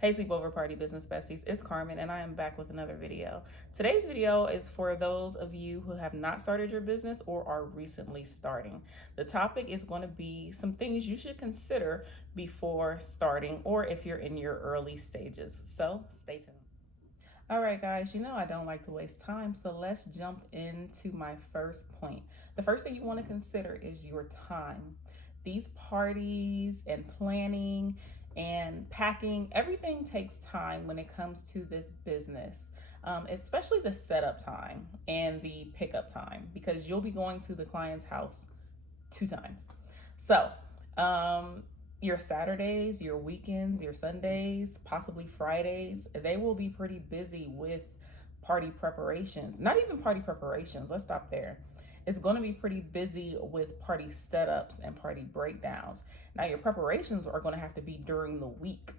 Hey Sleepover Party Business Besties, it's Carmen and I am back with another video. Today's video is for those of you who have not started your business or are recently starting. The topic is going to be some things you should consider before starting or if you're in your early stages. So stay tuned. All right, guys, you know I don't like to waste time, so let's jump into my first point. The first thing you want to consider is your time. These parties and planning and packing, everything takes time when it comes to this business, especially the setup time and the pickup time, because you'll be going to the client's house 2 times. So, your Saturdays, your weekends, your Sundays, possibly Fridays, they will be pretty busy with party preparations. Not even party preparations, let's stop there. It's going to be pretty busy with party setups and party breakdowns. Now, your preparations are going to have to be during the week,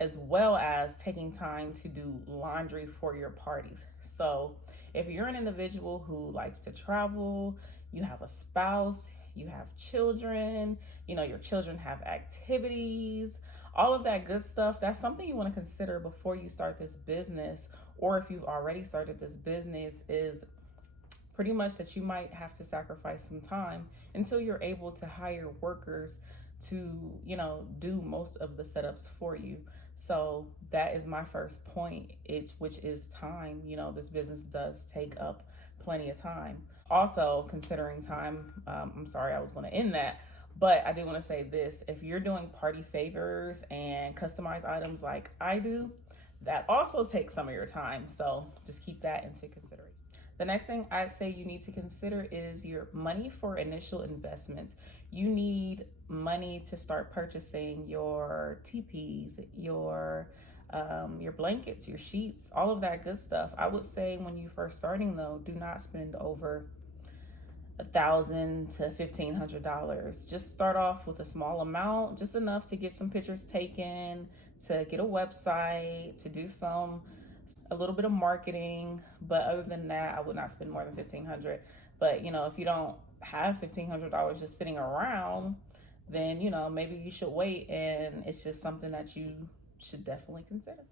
as well as taking time to do laundry for your parties. So, if you're an individual who likes to travel, you have a spouse, you have children, your children have activities, all of that good stuff, that's something you want to consider before you start this business. Or if you've already started this business, is pretty much that you might have to sacrifice some time until you're able to hire workers to, do most of the setups for you. So that is my first point, which is time. This business does take up plenty of time. Also, considering time, I'm sorry, I was going to end that, but I do want to say this. If you're doing party favors and customized items like I do, that also takes some of your time. So just keep that into consideration. The next thing I'd say you need to consider is your money for initial investments. You need money to start purchasing your teepees, your blankets, your sheets, all of that good stuff. I would say when you first starting though, do not spend over $1,000 to $1,500. Just start off with a small amount, just enough to get some pictures taken, to get a website, to do a little bit of marketing. But other than that, I would not spend more than $1,500. But if you don't have $1,500 just sitting around, then maybe you should wait, and it's just something that you should definitely consider.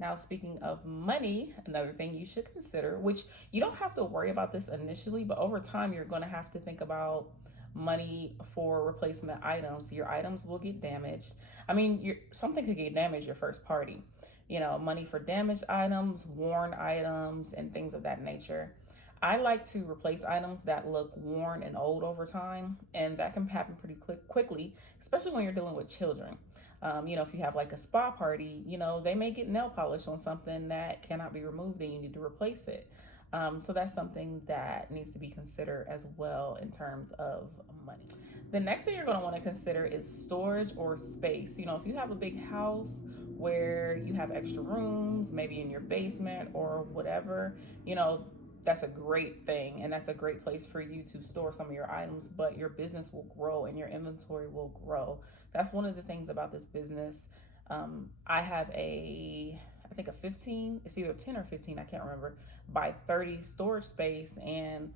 Now, speaking of money, another thing you should consider, which you don't have to worry about this initially, but over time, you're going to have to think about money for replacement items. Your items will get damaged. I mean, something could get damaged your first party. Money for damaged items, worn items, and things of that nature. I like to replace items that look worn and old over time, and that can happen pretty quickly, especially when you're dealing with children. If you have like a spa party, they may get nail polish on something that cannot be removed and you need to replace it. So that's something that needs to be considered as well in terms of money. The next thing you're going to want to consider is storage or space. If you have a big house where you have extra rooms, maybe in your basement or whatever, that's a great thing, and that's a great place for you to store some of your items, but your business will grow and your inventory will grow. That's one of the things about this business. I have I think a 15, it's either 10 or 15, I can't remember, by 30 storage space, and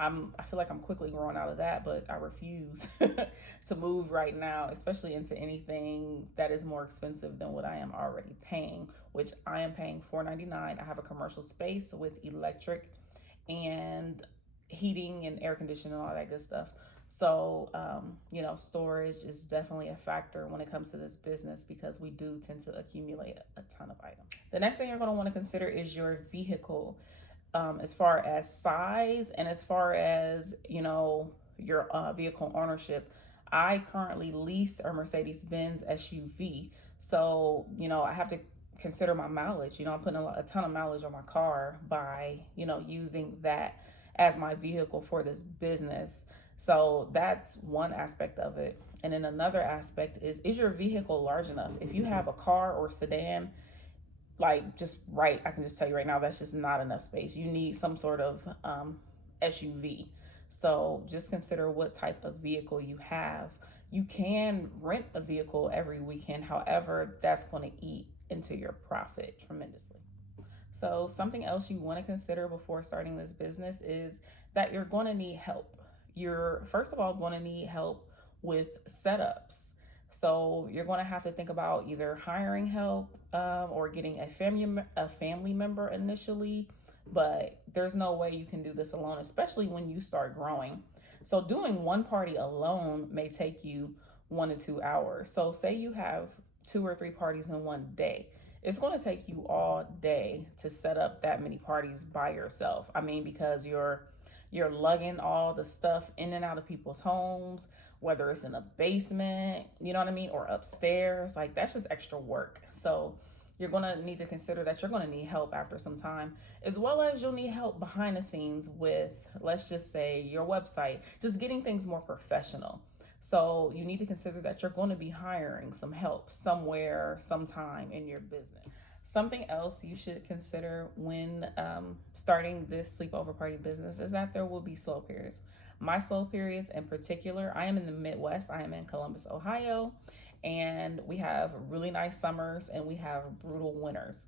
I feel like I'm quickly growing out of that, but I refuse to move right now, especially into anything that is more expensive than what I am already paying, which I am paying $4.99. I have a commercial space with electric and heating and air conditioning and all that good stuff. So, storage is definitely a factor when it comes to this business because we do tend to accumulate a ton of items. The next thing you're going to want to consider is your vehicle, as far as size and as far as, your vehicle ownership. I currently lease a Mercedes-Benz SUV. So, I have to consider my mileage. I'm putting a ton of mileage on my car by, using that as my vehicle for this business. So that's one aspect of it. And then another aspect is your vehicle large enough? If you have a car or sedan, I can just tell you right now, that's just not enough space. You need some sort of SUV. So just consider what type of vehicle you have. You can rent a vehicle every weekend. However, that's going to eat into your profit tremendously. So something else you want to consider before starting this business is that you're going to need help. You're first of all going to need help with setups. So you're going to have to think about either hiring help, or getting a family member initially. But there's no way you can do this alone, especially when you start growing. So doing one party alone may take you 1 to 2 hours. So say you have 2 or 3 parties in one day. It's going to take you all day to set up that many parties by yourself. I mean, because you're lugging all the stuff in and out of people's homes, whether it's in a basement, you know what I mean, or upstairs. Like, that's just extra work. So you're going to need to consider that you're going to need help after some time, as well as you'll need help behind the scenes with, let's just say, your website, just getting things more professional. So you need to consider that you're going to be hiring some help somewhere, sometime in your business. Something else you should consider when starting this sleepover party business is that there will be slow periods. My slow periods in particular, I am in the Midwest. I am in Columbus, Ohio, and we have really nice summers and we have brutal winters.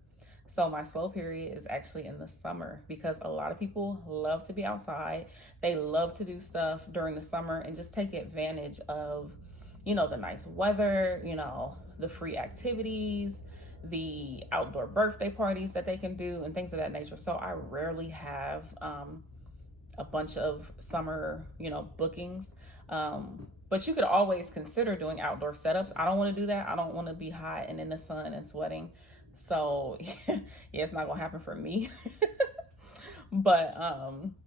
So my slow period is actually in the summer because a lot of people love to be outside. They love to do stuff during the summer and just take advantage of, the nice weather, the free activities, the outdoor birthday parties that they can do, and things of that nature. So I rarely have a bunch of summer, bookings. But you could always consider doing outdoor setups. I don't want to do that. I don't want to be hot and in the sun and sweating. So yeah, it's not gonna happen for me. But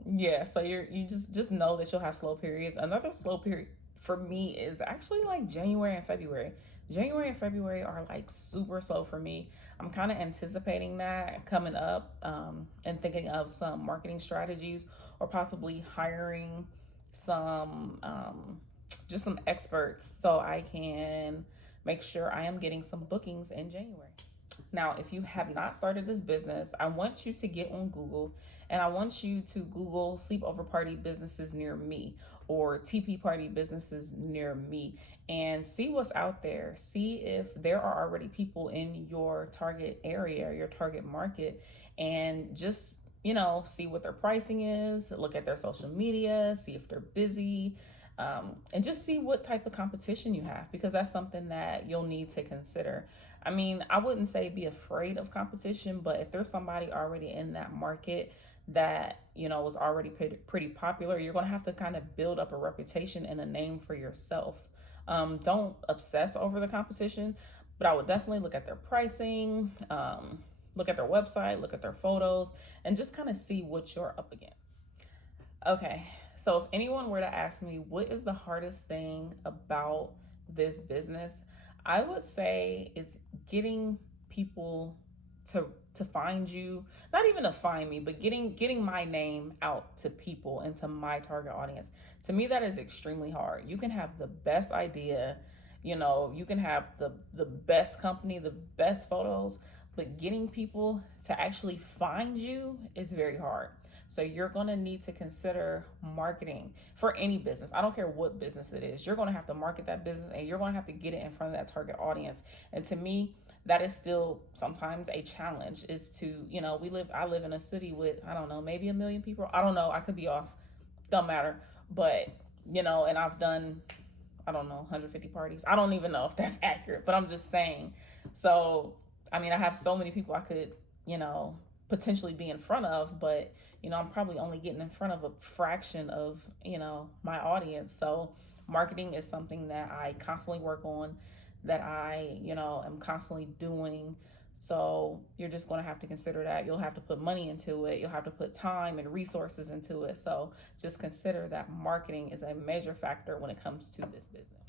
yeah, so you just know that you'll have slow periods. Another slow period for me is actually like January and February. January and February are like super slow for me. I'm kind of anticipating that coming up, and thinking of some marketing strategies, or possibly hiring some just some experts so I can make sure I am getting some bookings in January. Now, if you have not started this business, I want you to get on Google, and I want you to Google sleepover party businesses near me, or TP party businesses near me, and see what's out there. See if there are already people in your target area, your target market, and just, see what their pricing is, look at their social media, see if they're busy, and just see what type of competition you have, because that's something that you'll need to consider. I mean, I wouldn't say be afraid of competition, but if there's somebody already in that market that, was already pretty popular, you're going to have to kind of build up a reputation and a name for yourself. Don't obsess over the competition, but I would definitely look at their pricing, look at their website, look at their photos, and just kind of see what you're up against. Okay, so if anyone were to ask me what is the hardest thing about this business, I would say it's getting people to to find you, not even to find me, but getting my name out to people and to my target audience. To me, that is extremely hard. You can have the best idea, you can have the best company, the best photos, but getting people to actually find you is very hard. So you're going to need to consider marketing for any business. I don't care what business it is. You're going to have to market that business, and you're going to have to get it in front of that target audience. And to me, that is still sometimes a challenge, is to, I live in a city with, I don't know, maybe 1 million people. I don't know. I could be off. Don't matter. But, and I've done, I don't know, 150 parties. I don't even know if that's accurate, but I'm just saying. So, I mean, I have so many people I could, potentially be in front of, but, I'm probably only getting in front of a fraction of, my audience. So marketing is something that I constantly work on, that I, am constantly doing. So you're just going to have to consider that. You'll have to put money into it. You'll have to put time and resources into it. So just consider that marketing is a major factor when it comes to this business.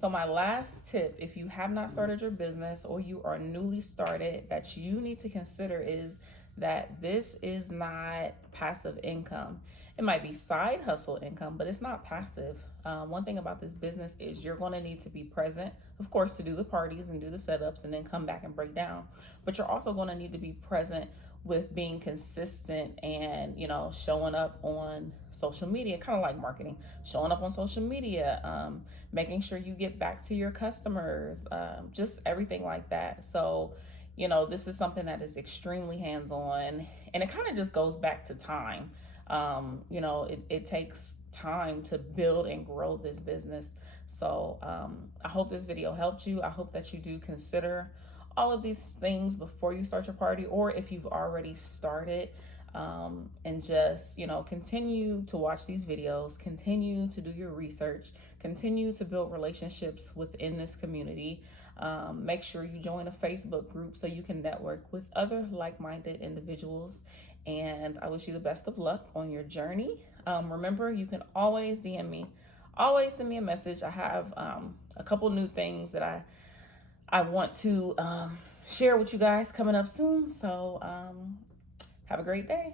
So my last tip, if you have not started your business or you are newly started, that you need to consider is that this is not passive income. It might be side hustle income, but it's not passive. One thing about this business is you're going to need to be present, of course, to do the parties and do the setups and then come back and break down. But you're also going to need to be present with being consistent and, showing up on social media, kind of like marketing, showing up on social media, making sure you get back to your customers, just everything like that. So, this is something that is extremely hands-on, and it kind of just goes back to time. It takes time to build and grow this business. So I hope this video helped you. I hope that you do consider all of these things before you start your party, or if you've already started, and just, continue to watch these videos, continue to do your research, continue to build relationships within this community. Make sure you join a Facebook group so you can network with other like-minded individuals. And I wish you the best of luck on your journey. Remember, you can always DM me, always send me a message. I have a couple new things that I want to share with you guys coming up soon. So have a great day.